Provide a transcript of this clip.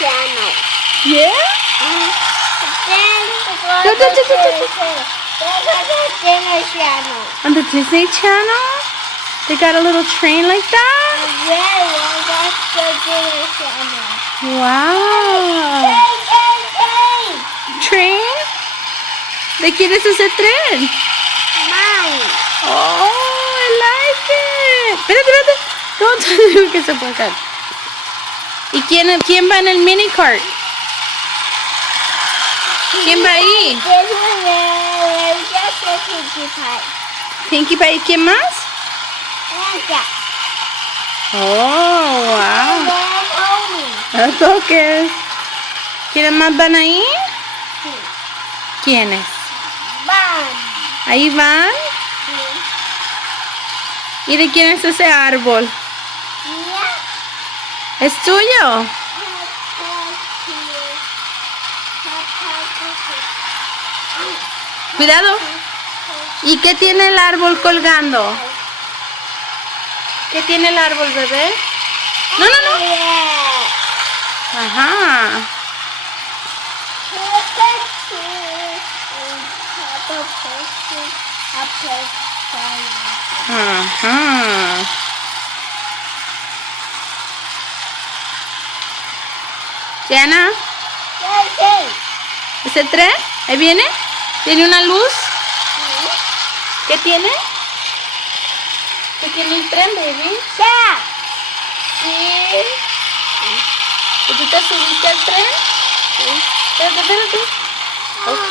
piano. Yeah? Dinner piano. On the Disney Channel? They got a little train like that? Yeah, that's the dinner piano. Wow. Train. ¿Train? ¿De quién es ese tren? Mine. Oh, I like it. Espérate. Don't tell que se puede caer. ¿Y quién va en el mini cart? ¿Quién va ahí? Pinkie Pie. ¿Y quién más? Oh, wow. No toques. ¿Quiénes más van ahí? ¿Quiénes? ¿Ahí van? ¿Y de quién es ese árbol? ¿Es tuyo? Cuidado. ¿Y qué tiene el árbol colgando? ¿Qué tiene el árbol, bebé? No. Ajá. Ajá. Diana, ¿ese tren? ¿Ahí viene? ¿Tiene una luz? ¿Qué tiene? ¿Qué tiene el tren, baby? Sí. ¿Y tú te subiste al tren? Sí. Espérate. Ok.